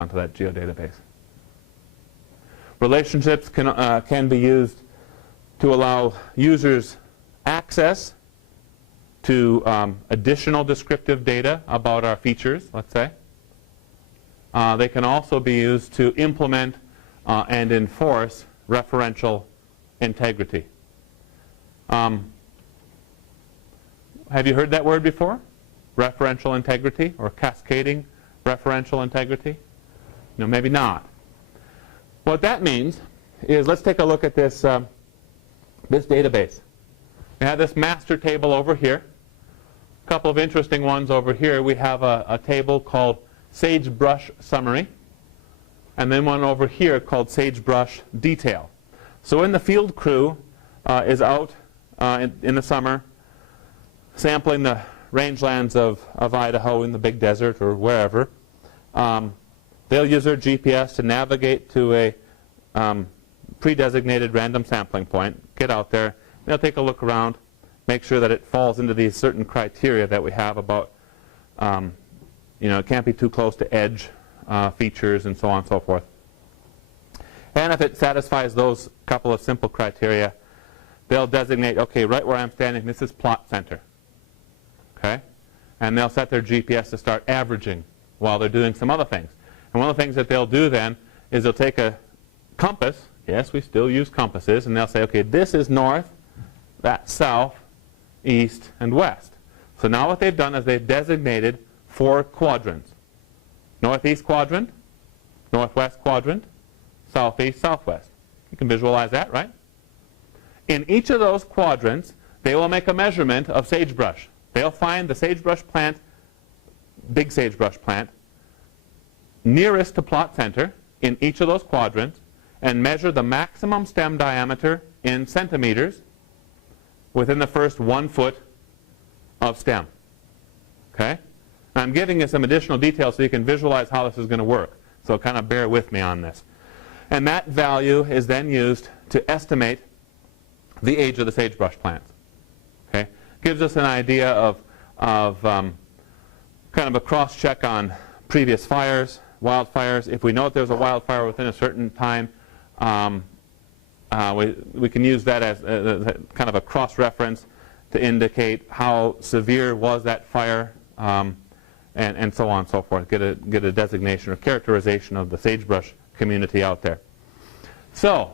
onto that geodatabase. Relationships can be used to allow users access to additional descriptive data about our features, let's say. They can also be used to implement and enforce referential integrity. Have you heard that word before? Referential integrity or cascading referential integrity? No, maybe not. What that means is, let's take a look at this, this database. We have this master table over here. A couple of interesting ones over here. We have a table called Sagebrush Summary, and then one over here called Sagebrush Detail. So when the field crew is out in the summer sampling the rangelands of Idaho in the big desert or wherever, they'll use their GPS to navigate to a pre-designated random sampling point, get out there, they'll take a look around, make sure that it falls into these certain criteria that we have about, it can't be too close to edge features and so on and so forth. And if it satisfies those couple of simple criteria, they'll designate, okay, right where I'm standing, this is plot center. Okay? And they'll set their GPS to start averaging while they're doing some other things. And one of the things that they'll do then is they'll take a compass. Yes, we still use compasses. And they'll say, okay, this is north, that's south, east, and west. So now what they've done is they've designated 4 quadrants. Northeast quadrant, northwest quadrant, southeast, southwest. You can visualize that, right? In each of those quadrants, they will make a measurement of sagebrush. They'll find the sagebrush plant, big sagebrush plant, nearest to plot center in each of those quadrants and measure the maximum stem diameter in centimeters within the first 1 foot of stem. Okay? I'm giving you some additional details so you can visualize how this is going to work. So kind of bear with me on this. And that value is then used to estimate the age of the sagebrush plants. Okay? Gives us an idea of kind of a cross-check on previous fires, wildfires. If we know that there's a wildfire within a certain time, we can use that as kind of a cross-reference to indicate how severe was that fire, and so on and so forth. Get a designation or characterization of the sagebrush community out there. So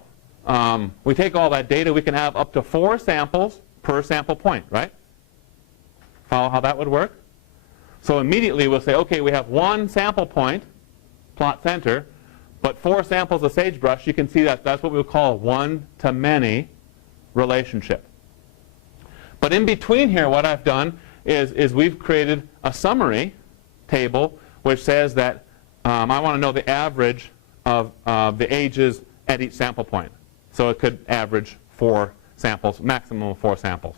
we take all that data. We can have up to 4 samples per sample point, right? Follow how that would work? So immediately we'll say, okay, we have 1 sample point, plot center, but 4 samples of sagebrush. You can see that that's what we'll call a one-to-many relationship. But in between here, what I've done is we've created a summary table which says that I want to know the average of the ages at each sample point. So it could average 4 samples, maximum of 4 samples.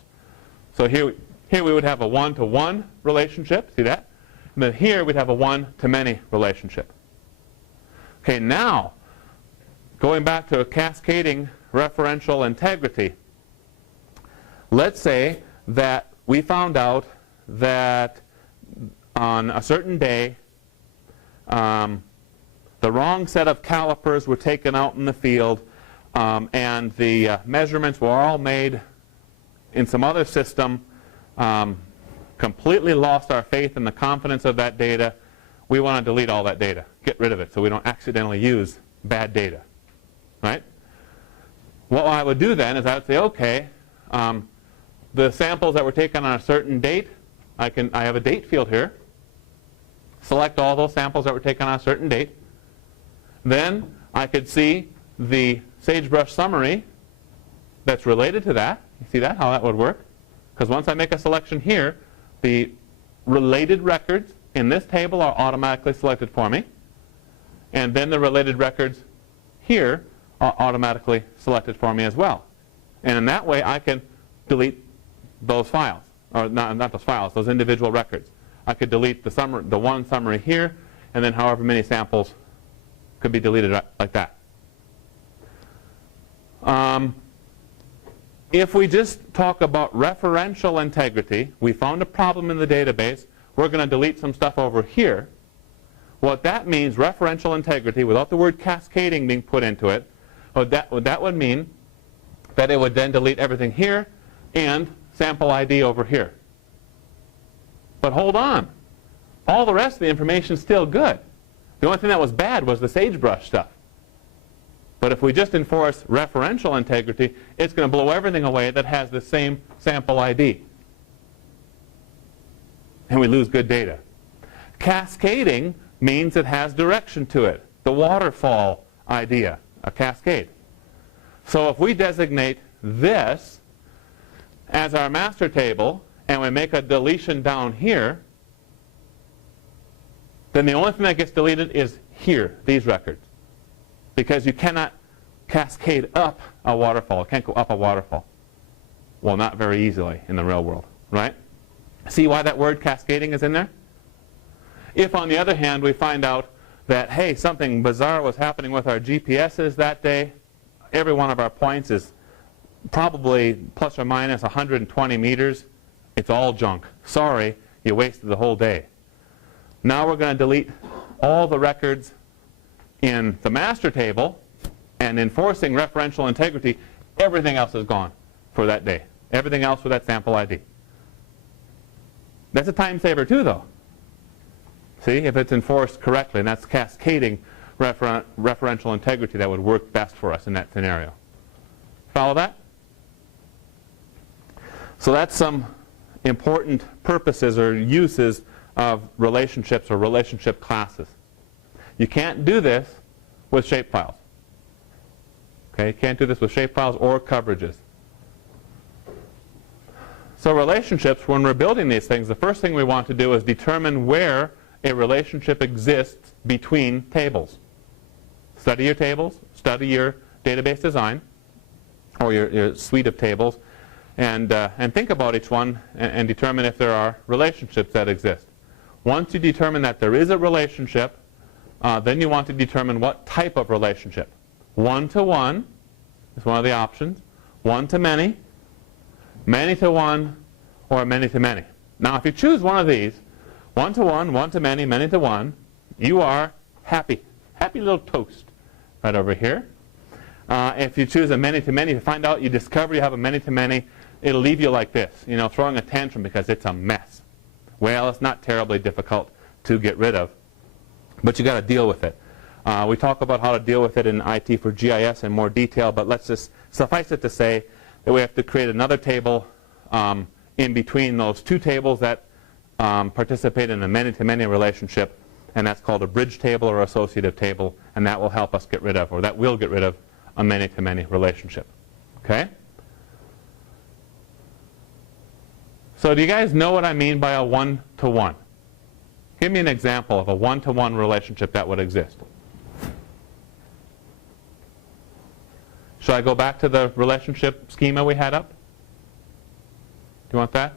So here we would have a one-to-one relationship, see that? And then here we'd have a one-to-many relationship. Okay, now, going back to a cascading referential integrity, let's say that we found out that on a certain day, the wrong set of calipers were taken out in the field, and the measurements were all made in some other system, completely lost our faith in the confidence of that data. We want to delete all that data, get rid of it so we don't accidentally use bad data, right? What I would do then is I would say, okay, the samples that were taken on a certain date, I have a date field here. Select all those samples that were taken on a certain date. Then I could see the sagebrush summary that's related to that. You see that, how that would work? Because once I make a selection here, the related records in this table are automatically selected for me. And then the related records here are automatically selected for me as well. And in that way, I can delete those files. Or not those files, those individual records. I could delete the one summary here, and then however many samples could be deleted like that. If we just talk about referential integrity, we found a problem in the database, we're going to delete some stuff over here. What that means, referential integrity, without the word cascading being put into it, that would mean that it would then delete everything here and sample ID over here. But hold on. All the rest of the information is still good. The only thing that was bad was the sagebrush stuff. But if we just enforce referential integrity, it's going to blow everything away that has the same sample ID. And we lose good data. Cascading means it has direction to it. The waterfall idea, a cascade. So if we designate this as our master table and we make a deletion down here, then the only thing that gets deleted is here, these records. Because you cannot cascade up a waterfall. It can't go up a waterfall. Well, not very easily in the real world, right? See why that word cascading is in there? If, on the other hand, we find out that, hey, something bizarre was happening with our GPSs that day, every one of our points is probably plus or minus 120 meters, it's all junk. Sorry, you wasted the whole day. Now we're going to delete all the records in the master table, and enforcing referential integrity, everything else is gone for that day. Everything else with that sample ID. That's a time saver too, though. See, if it's enforced correctly, and that's cascading referential integrity that would work best for us in that scenario. Follow that? So that's some important purposes or uses of relationships or relationship classes. You can't do this with shapefiles. Okay, you can't do this with shapefiles or coverages. So relationships, when we're building these things, the first thing we want to do is determine where a relationship exists between tables. Study your tables, study your database design, or your suite of tables, and think about each one and determine if there are relationships that exist. Once you determine that there is a relationship, then you want to determine what type of relationship. One-to-one is one of the options. One-to-many, many-to-one, or many-to-many. Now, if you choose one of these, one-to-one, one-to-many, many-to-one, you are happy. Happy little toast right over here. If you choose a many-to-many, if you find out, you discover you have a many-to-many, it'll leave you like this, you know, throwing a tantrum because it's a mess. Well, it's not terribly difficult to get rid of, but you got to deal with it. We talk about how to deal with it in IT for GIS in more detail, but let's just suffice it to say that we have to create another table in between those two tables that participate in a many-to-many relationship, and that's called a bridge table or associative table, and that will help us get rid of, or that will get rid of, a many-to-many relationship. Okay? So do you guys know what I mean by a one-to-one? Give me an example of a one-to-one relationship that would exist. Should I go back to the relationship schema we had up? Do you want that?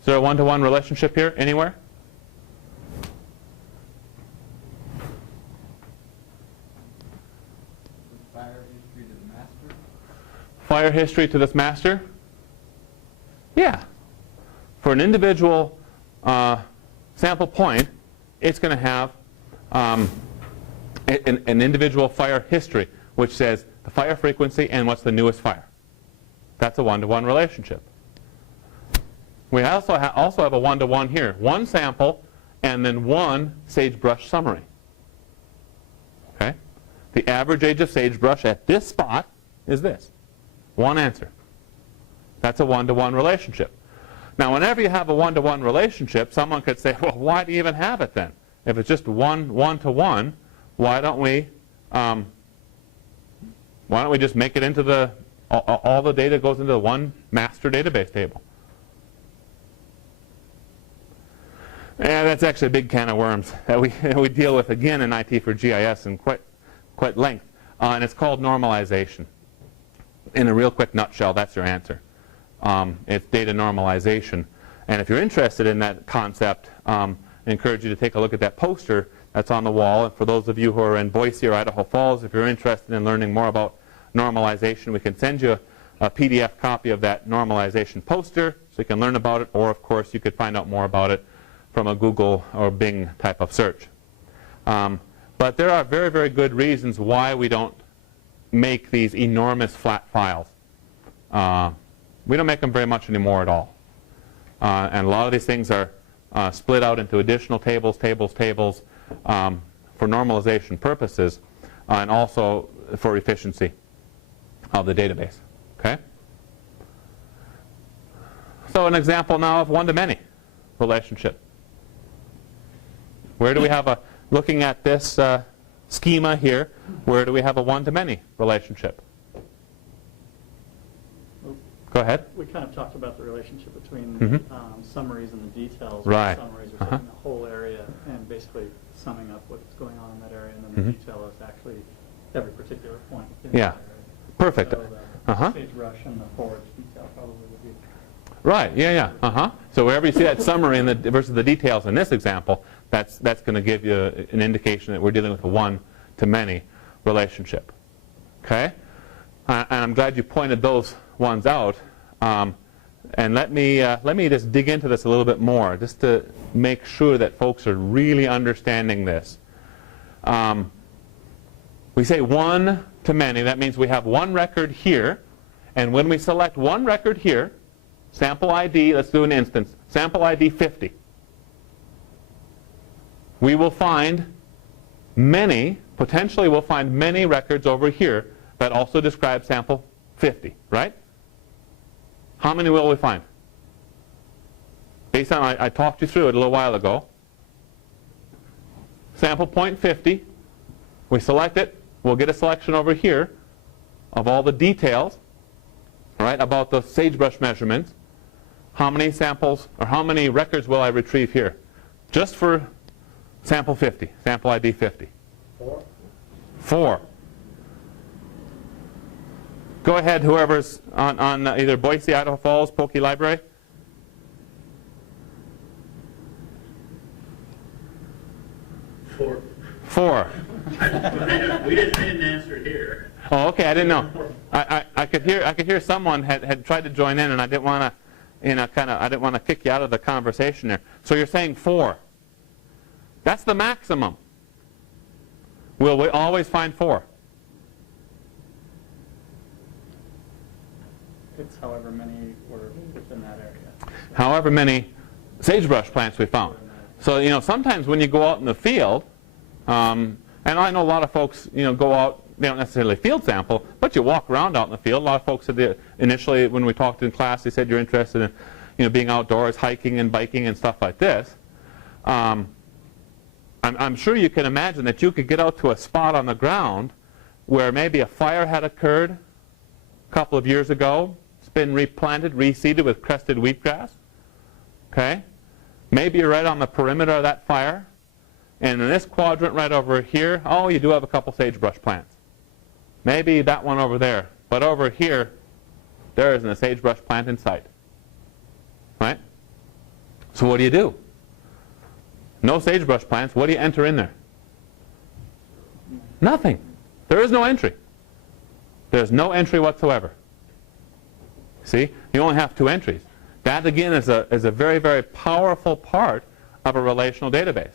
Is there a one-to-one relationship here anywhere? Fire history to the master? Fire history to this master? Yeah. For an individual sample point, it's going to have an individual fire history, which says the fire frequency and what's the newest fire. That's a one-to-one relationship. We also have a one-to-one here. One sample and then one sagebrush summary. Okay? The average age of sagebrush at this spot is this. One answer. That's a one-to-one relationship. Now, whenever you have a one-to-one relationship, someone could say, well, why do you even have it then? If it's just one-to-one, why don't we just make it into the, all the data goes into the one master database table? Yeah, that's actually a big can of worms that we deal with again in IT for GIS in quite length. And it's called normalization. In a real quick nutshell, that's your answer. It's data normalization. And if you're interested in that concept, I encourage you to take a look at that poster that's on the wall. And for those of you who are in Boise or Idaho Falls, if you're interested in learning more about normalization, we can send you a PDF copy of that normalization poster so you can learn about it, or of course you could find out more about it from a Google or Bing type of search. But there are very, very good reasons why we don't make these enormous flat files. We don't make them very much anymore at all. And a lot of these things are split out into additional tables for normalization purposes, and also for efficiency of the database. Okay? So an example now of one-to-many relationship. Where do we have a, looking at this schema here, where do we have a one-to-many relationship? Go ahead. We kind of talked about the relationship between summaries and the details. Right. Summaries are taking the whole area and basically summing up what's going on in that area, and then the detail is actually every particular point in that area. Perfect. So the sage brush and the forward detail probably would be. Right. Yeah. So wherever you see that summary versus the details in this example, that's going to give you an indication that we're dealing with a one-to-many relationship. Okay. And I'm glad you pointed those ones out. And let me just dig into this a little bit more, just to make sure that folks are really understanding this. We say one-to-many. That means we have one record here, and when we select one record here, sample ID, let's do an instance, sample ID 50, we will find many, potentially we'll find many records over here that also describe sample 50, right? How many will we find? Based on, I talked you through it a little while ago. Sample point 50, we select it, we'll get a selection over here of all the details, right, about the sagebrush measurements. How many samples, or how many records will I retrieve here? Just for sample 50, sample ID 50. 4. Go ahead, whoever's on either Boise, Idaho Falls, Pokey Library. 4. We didn't answer here. Oh, okay. I didn't know. I could hear someone had tried to join in, and I didn't want to, I didn't want to kick you out of the conversation there. So you're saying 4. That's the maximum. Will we always find 4? It's however many were within that area. However many sagebrush plants we found. So sometimes when you go out in the field, and I know a lot of folks go out, they don't necessarily field sample, but you walk around out in the field. A lot of folks said initially when we talked in class, they said you're interested in being outdoors, hiking and biking and stuff like this. I'm sure you can imagine that you could get out to a spot on the ground where maybe a fire had occurred a couple of years ago. It's been replanted, reseeded with crested wheatgrass. Okay? Maybe you're right on the perimeter of that fire. And in this quadrant right over here, oh, you do have a couple sagebrush plants. Maybe that one over there. But over here, there isn't a sagebrush plant in sight. Right? So what do? No sagebrush plants. What do you enter in there? Nothing. There is no entry. There's no entry whatsoever. See? You only have 2 entries. That, again, is a very, very powerful part of a relational database.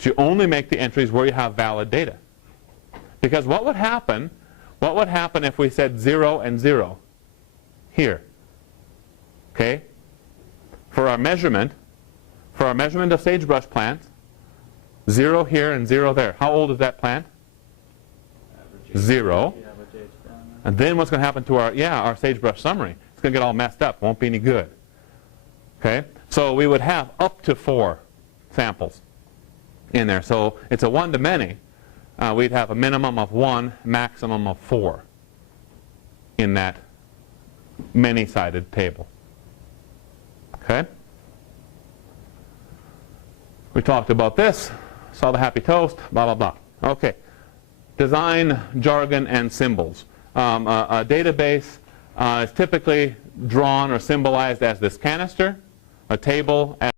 You only make the entries where you have valid data. Because what would happen if we said 0 and 0 here? Okay? For our measurement of sagebrush plants, 0 here and 0 there. How old is that plant? 0. And then what's going to happen to our sagebrush summary? It's going to get all messed up. Won't be any good. Okay? So we would have up to 4 samples in there. So it's a one-to-many. We'd have a minimum of 1, maximum of 4 in that many-sided table. Okay? We talked about this. Saw the happy toast. Blah, blah, blah. Okay. Design, jargon, and symbols. A database is typically drawn or symbolized as this canister. A table as